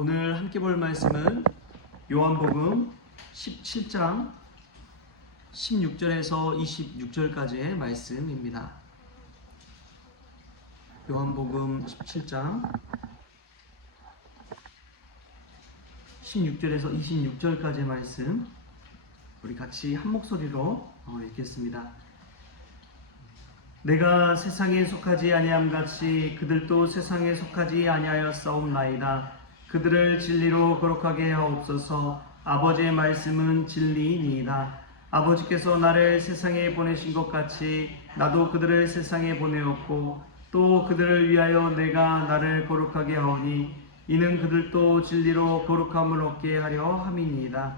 오늘 함께 볼 말씀은 요한복음 17장 16절에서 26절까지의 말씀입니다. 요한복음 17장 16절에서 26절까지의 말씀 우리 같이 한 목소리로 읽겠습니다. 내가 세상에 속하지 아니함 같이 그들도 세상에 속하지 아니하였사옵나이다. 그들을 진리로 거룩하게 하옵소서. 아버지의 말씀은 진리이니이다. 아버지께서 나를 세상에 보내신 것 같이 나도 그들을 세상에 보내었고 또 그들을 위하여 내가 나를 거룩하게 하오니 이는 그들도 진리로 거룩함을 얻게 하려 함이니이다.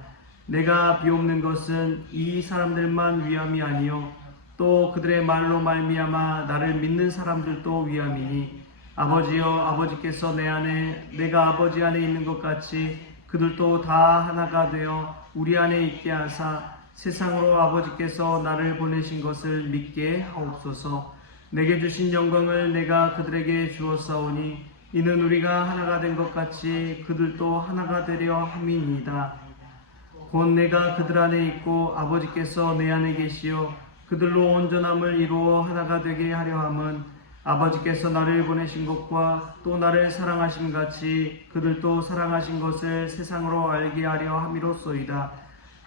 내가 비옵는 것은 이 사람들만 위함이 아니요 또 그들의 말로 말미암아 나를 믿는 사람들도 위함이니 아버지여 아버지께서 내 안에 내가 아버지 안에 있는 것 같이 그들도 다 하나가 되어 우리 안에 있게 하사 세상으로 아버지께서 나를 보내신 것을 믿게 하옵소서. 내게 주신 영광을 내가 그들에게 주었사오니 이는 우리가 하나가 된 것 같이 그들도 하나가 되려 함이니이다. 곧 내가 그들 안에 있고 아버지께서 내 안에 계시어 그들로 온전함을 이루어 하나가 되게 하려 함은 아버지께서 나를 보내신 것과 또 나를 사랑하신 같이 그들도 사랑하신 것을 세상으로 알게 하려 함이로소이다.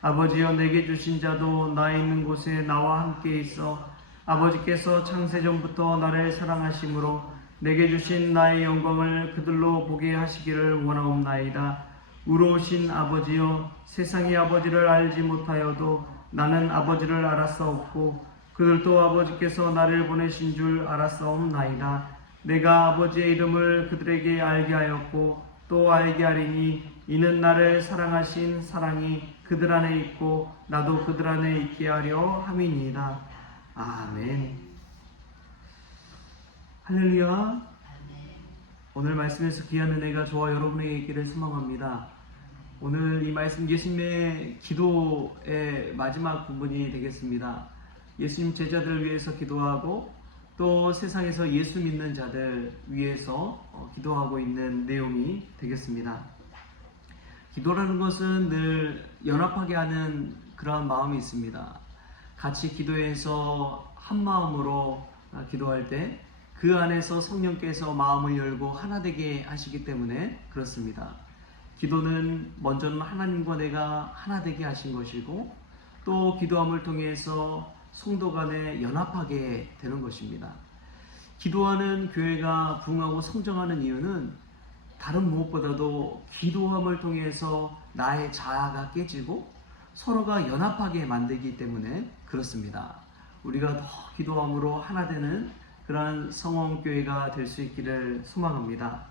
아버지여 내게 주신 자도 나 있는 곳에 나와 함께 있어 아버지께서 창세전부터 나를 사랑하심으로 내게 주신 나의 영광을 그들로 보게 하시기를 원하옵나이다. 의로우신 아버지여 세상이 아버지를 알지 못하여도 나는 아버지를 알았사옵고 그들도 아버지께서 나를 보내신 줄 알았사옵나이다. 내가 아버지의 이름을 그들에게 알게 하였고 또 알게 하리니 이는 나를 사랑하신 사랑이 그들 안에 있고 나도 그들 안에 있게 하려 함이니이다. 아멘. 할렐루야. 오늘 말씀에서 귀한 은혜가 저와 여러분에게 있기를 소망합니다. 오늘 이 말씀 예수님의 기도의 마지막 부분이 되겠습니다. 예수님 제자들을 위해서 기도하고 또 세상에서 예수 믿는 자들 위해서 기도하고 있는 내용이 되겠습니다. 기도라는 것은 늘 연합하게 하는 그러한 마음이 있습니다. 같이 기도해서 한 마음으로 기도할 때 그 안에서 성령께서 마음을 열고 하나 되게 하시기 때문에 그렇습니다. 기도는 먼저는 하나님과 내가 하나 되게 하신 것이고 또 기도함을 통해서 성도 간에 연합하게 되는 것입니다. 기도하는 교회가 부흥하고 성장하는 이유는 다른 무엇보다도 기도함을 통해서 나의 자아가 깨지고 서로가 연합하게 만들기 때문에 그렇습니다. 우리가 더 기도함으로 하나 되는 그러한 성원교회가 될 수 있기를 소망합니다.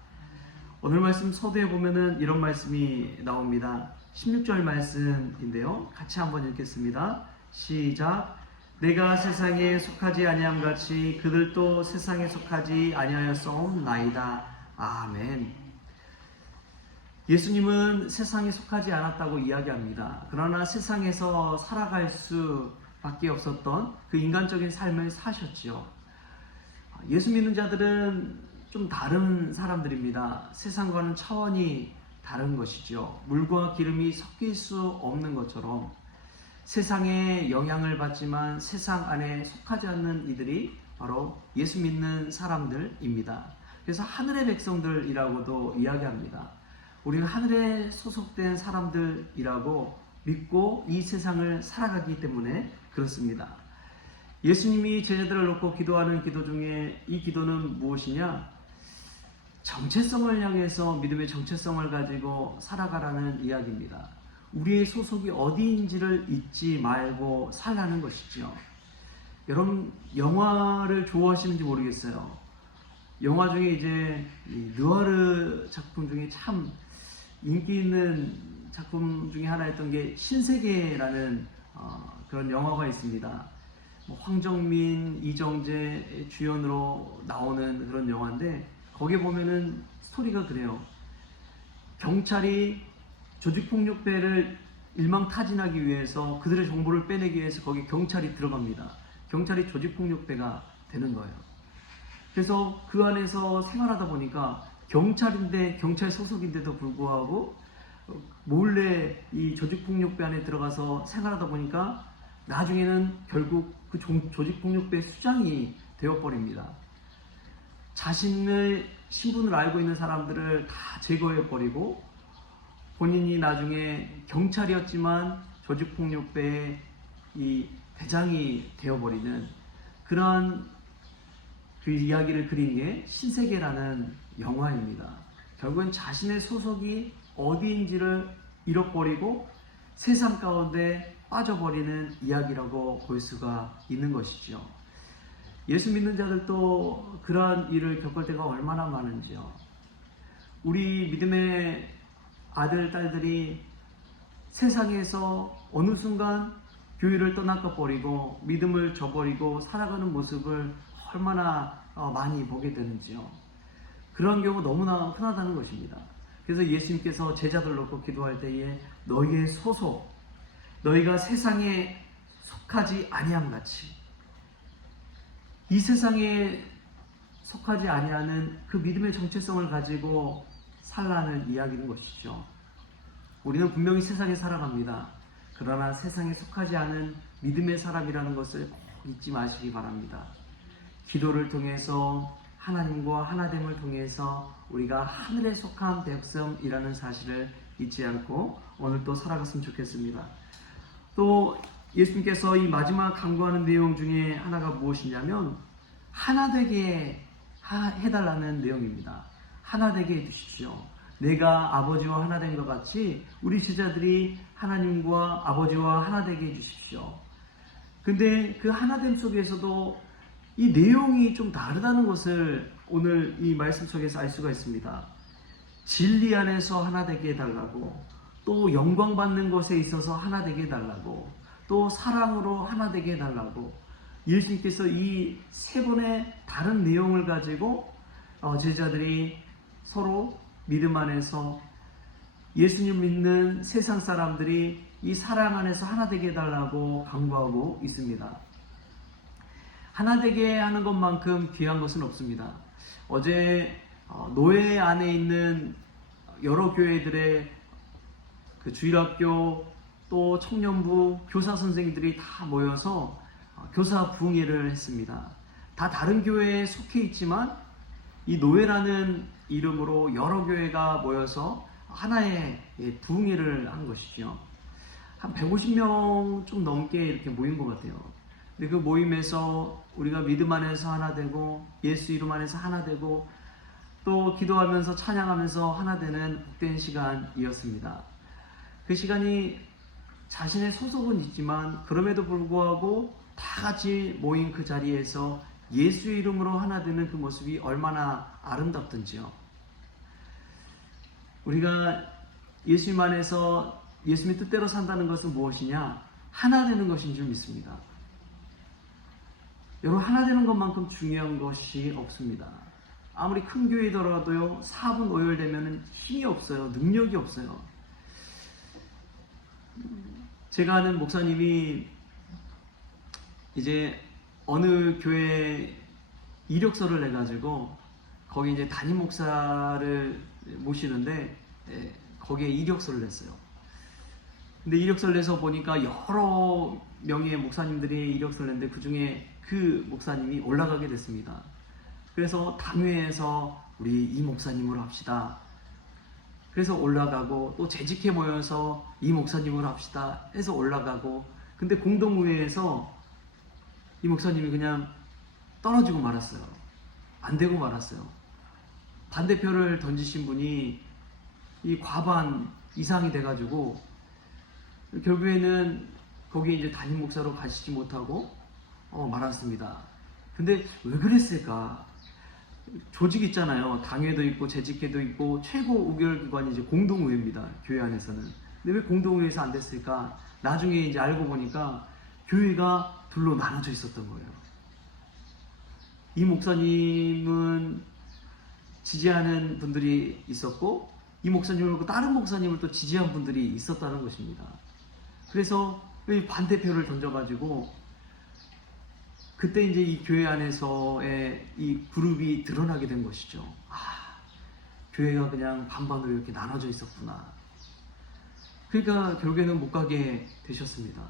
오늘 말씀 서두에 보면은 이런 말씀이 나옵니다. 16절 말씀인데요. 같이 한번 읽겠습니다. 시작. 내가 세상에 속하지 아니함 같이 그들도 세상에 속하지 아니하였사옵나이다. 아멘. 예수님은 세상에 속하지 않았다고 이야기합니다. 그러나 세상에서 살아갈 수밖에 없었던 그 인간적인 삶을 사셨지요. 예수 믿는 자들은 좀 다른 사람들입니다. 세상과는 차원이 다른 것이죠. 물과 기름이 섞일 수 없는 것처럼 세상에 영향을 받지만 세상 안에 속하지 않는 이들이 바로 예수 믿는 사람들입니다. 그래서 하늘의 백성들이라고도 이야기합니다. 우리는 하늘에 소속된 사람들이라고 믿고 이 세상을 살아가기 때문에 그렇습니다. 예수님이 제자들을 놓고 기도하는 기도 중에 이 기도는 무엇이냐? 정체성을 향해서 믿음의 정체성을 가지고 살아가라는 이야기입니다. 우리의 소속이 어디인지를 잊지 말고 살라는 것이죠. 여러분 영화를 좋아하시는지 모르겠어요. 영화 중에 이제 느와르 작품 중에 참 인기 있는 작품 중에 하나였던 게 신세계라는 그런 영화가 있습니다. 황정민, 이정재 주연으로 나오는 그런 영화인데 거기에 보면은 스토리가 그래요. 경찰이 조직폭력배를 일망타진하기 위해서 그들의 정보를 빼내기 위해서 거기 경찰이 들어갑니다. 경찰이 조직폭력배가 되는 거예요. 그래서 그 안에서 생활하다 보니까 경찰인데 경찰 소속인데도 불구하고 몰래 이 조직폭력배 안에 들어가서 생활하다 보니까 나중에는 결국 그 조직폭력배 수장이 되어버립니다. 자신의 신분을 알고 있는 사람들을 다 제거해버리고 본인이 나중에 경찰이었지만 조직폭력배의 이 대장이 되어버리는 그러한 그 이야기를 그린 게 신세계라는 영화입니다. 결국은 자신의 소속이 어디인지를 잃어버리고 세상 가운데 빠져버리는 이야기라고 볼 수가 있는 것이죠. 예수 믿는 자들도 그러한 일을 겪을 때가 얼마나 많은지요. 우리 믿음의 아들, 딸들이 세상에서 어느 순간 교회를 떠나가 버리고 믿음을 저버리고 살아가는 모습을 얼마나 많이 보게 되는지요. 그런 경우 너무나 흔하다는 것입니다. 그래서 예수님께서 제자들 놓고 기도할 때에 너희의 소속, 너희가 세상에 속하지 아니함 같이 이 세상에 속하지 아니하는 그 믿음의 정체성을 가지고 살라는 이야기인 것이죠. 우리는 분명히 세상에 살아갑니다. 그러나 세상에 속하지 않은 믿음의 사람이라는 것을 꼭 잊지 마시기 바랍니다. 기도를 통해서 하나님과 하나됨을 통해서 우리가 하늘에 속한 백성이라는 사실을 잊지 않고 오늘 또 살아갔으면 좋겠습니다. 또 예수님께서 이 마지막 강구하는 내용 중에 하나가 무엇이냐면 하나 되게 해달라는 내용입니다. 하나 되게 해주십시오. 내가 아버지와 하나 된 것 같이 우리 제자들이 하나님과 아버지와 하나 되게 해주십시오. 근데 그 하나됨 속에서도 이 내용이 좀 다르다는 것을 오늘 이 말씀 속에서 알 수가 있습니다. 진리 안에서 하나 되게 해달라고, 또 영광 받는 것에 있어서 하나 되게 해달라고, 또 사랑으로 하나 되게 해달라고, 예수님께서 이 세 번의 다른 내용을 가지고 제자들이 서로 믿음 안에서 예수님 믿는 세상 사람들이 이 사랑 안에서 하나 되게 해달라고 강구하고 있습니다. 하나 되게 하는 것만큼 귀한 것은 없습니다. 어제 노예 안에 있는 여러 교회들의 그 주일학교 또 청년부 교사 선생님들이 다 모여서 교사 부흥회를 했습니다. 다 다른 교회에 속해 있지만 이 노예라는 이름으로 여러 교회가 모여서 하나의 부흥회를 한 것이죠. 한 150명 좀 넘게 이렇게 모인 것 같아요. 근데 그 모임에서 우리가 믿음 안에서 하나 되고 예수 이름 안에서 하나 되고 또 기도하면서 찬양하면서 하나 되는 복된 시간이었습니다. 그 시간이 자신의 소속은 있지만 그럼에도 불구하고 다 같이 모인 그 자리에서 예수 이름으로 하나 되는 그 모습이 얼마나 아름답던지요. 우리가 예수님 안에서 예수님의 뜻대로 산다는 것은 무엇이냐? 하나 되는 것인 줄 믿습니다. 여러분, 하나 되는 것만큼 중요한 것이 없습니다. 아무리 큰 교회더라도요, 4분 오열되면 힘이 없어요. 능력이 없어요. 제가 아는 목사님이 이제 어느 교회에 이력서를 내가지고 거기 이제 담임 목사를 모시는데 거기에 이력서를 냈어요. 근데 이력서를 내서 보니까 여러 명의 목사님들이 이력서를 냈는데 그 중에 그 목사님이 올라가게 됐습니다. 그래서 당회에서 우리 이 목사님으로 합시다. 그래서 올라가고 또 재직회 모여서 이 목사님으로 합시다 해서 올라가고, 근데 공동의회에서 이 목사님이 그냥 떨어지고 말았어요. 안 되고 말았어요. 반대표를 던지신 분이 이 과반 이상이 돼가지고 결국에는 거기에 이제 담임 목사로 가시지 못하고 말았습니다. 근데 왜 그랬을까? 조직 있잖아요. 당회도 있고 재직회도 있고 최고 우결기관이 이제 공동의회입니다. 교회 안에서는. 근데 왜 공동의회에서 안 됐을까? 나중에 이제 알고 보니까 교회가 둘로 나눠져 있었던 거예요. 이 목사님은 지지하는 분들이 있었고 이 목사님을 그리고 다른 목사님을 또 지지한 분들이 있었다는 것입니다. 그래서 이 반대표를 던져가지고 그때 이제 이 교회 안에서의 이 그룹이 드러나게 된 것이죠. 교회가 그냥 반반으로 이렇게 나눠져 있었구나. 그러니까 결국에는 못 가게 되셨습니다.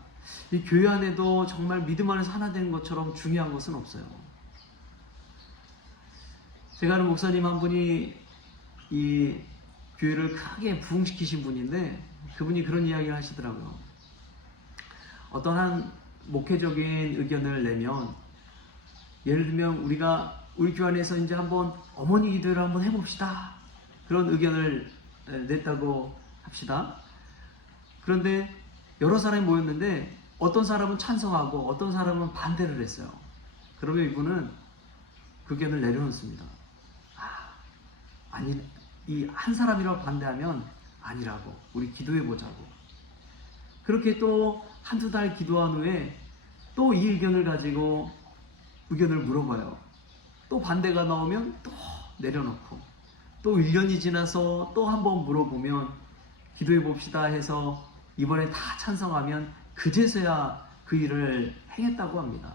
이 교회 안에도 정말 믿음 안에서 하나 되는 것처럼 중요한 것은 없어요. 제가 아는 목사님 한 분이 이 교회를 크게 부흥시키신 분인데, 그분이 그런 이야기를 하시더라고요. 어떤 한 목회적인 의견을 내면, 예를 들면 우리 교회 안에서 이제 한번 어머니 기도를 한번 해봅시다, 그런 의견을 냈다고 합시다. 그런데 여러 사람이 모였는데 어떤 사람은 찬성하고 어떤 사람은 반대를 했어요. 그러면 이분은 그 의견을 내려놓습니다. 아니, 이 한 사람이라고 반대하면 아니라고, 우리 기도해보자고. 그렇게 또 한두 달 기도한 후에 또 이 의견을 가지고 의견을 물어봐요. 또 반대가 나오면 또 내려놓고, 또 1년이 지나서 또 한번 물어보면 기도해봅시다 해서 이번에 다 찬성하면 그제서야 그 일을 행했다고 합니다.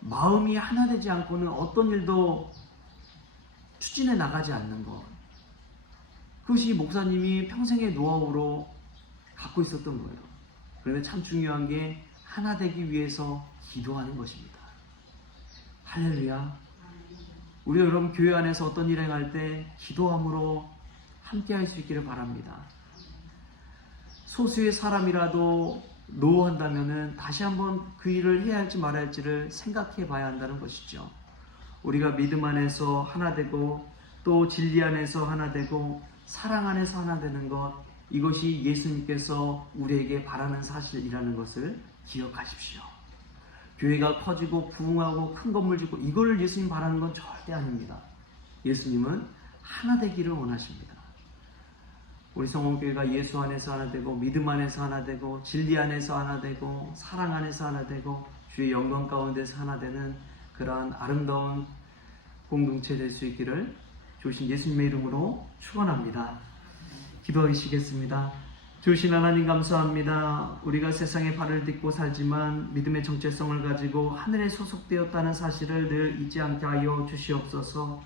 마음이 하나 되지 않고는 어떤 일도 추진해 나가지 않는 것, 그것이 목사님이 평생의 노하우로 갖고 있었던 거예요. 그런데 참 중요한 게 하나 되기 위해서 기도하는 것입니다. 할렐루야. 우리가 여러분 교회 안에서 어떤 일을 행할 때 기도함으로 함께 할 수 있기를 바랍니다. 소수의 사람이라도 노한다면은 다시 한번 그 일을 해야 할지 말아야 할지를 생각해 봐야 한다는 것이죠. 우리가 믿음 안에서 하나 되고 또 진리 안에서 하나 되고 사랑 안에서 하나 되는 것, 이것이 예수님께서 우리에게 바라는 사실이라는 것을 기억하십시오. 교회가 커지고 부흥하고 큰 건물 짓고 이걸 예수님 바라는 건 절대 아닙니다. 예수님은 하나 되기를 원하십니다. 우리 성원교회가 예수 안에서 하나 되고 믿음 안에서 하나 되고 진리 안에서 하나 되고 사랑 안에서 하나 되고 주의 영광 가운데서 하나 되는 그러한 아름다운 공동체 될 수 있기를 주신 예수님의 이름으로 축원합니다. 기도하시겠습니다. 주신 하나님 감사합니다. 우리가 세상의 발을 딛고 살지만 믿음의 정체성을 가지고 하늘에 소속되었다는 사실을 늘 잊지 않게 하여 주시옵소서.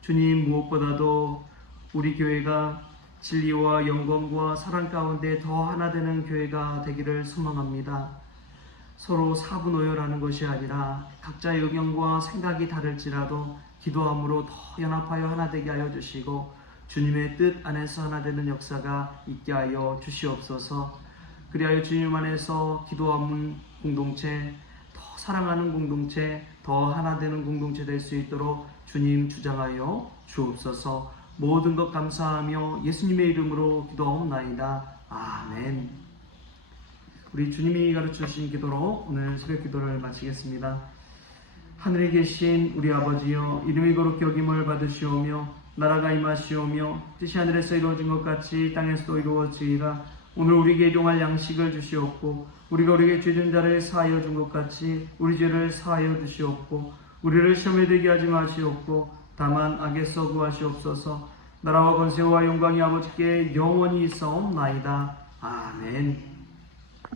주님, 무엇보다도 우리 교회가 진리와 영광과 사랑 가운데 더 하나 되는 교회가 되기를 소망합니다. 서로 사분오열하는 것이 아니라 각자의 의견과 생각이 다를지라도 기도함으로 더 연합하여 하나 되게 하여 주시고 주님의 뜻 안에서 하나 되는 역사가 있게 하여 주시옵소서. 그리하여 주님 안에서 기도하는 공동체, 더 사랑하는 공동체, 더 하나 되는 공동체 될 수 있도록 주님 주장하여 주옵소서. 모든 것 감사하며 예수님의 이름으로 기도하옵나이다. 아멘. 우리 주님이 가르쳐 주신 기도로 오늘 새벽 기도를 마치겠습니다. 하늘에 계신 우리 아버지여, 이름이 거룩히 여김을 받으시오며 나라가 임하시오며 뜻이 하늘에서 이루어진 것 같이 땅에서도 이루어지이다. 오늘 우리에게 일용할 양식을 주시옵고 우리가 우리에게 죄진 자를 사하여 준 것 같이 우리 죄를 사하여 주시옵고 우리를 시험에 들게 하지 마시옵고 다만 악에서 구하시옵소서. 나라와 권세와 영광이 아버지께 영원히 있사옵나이다. 아멘.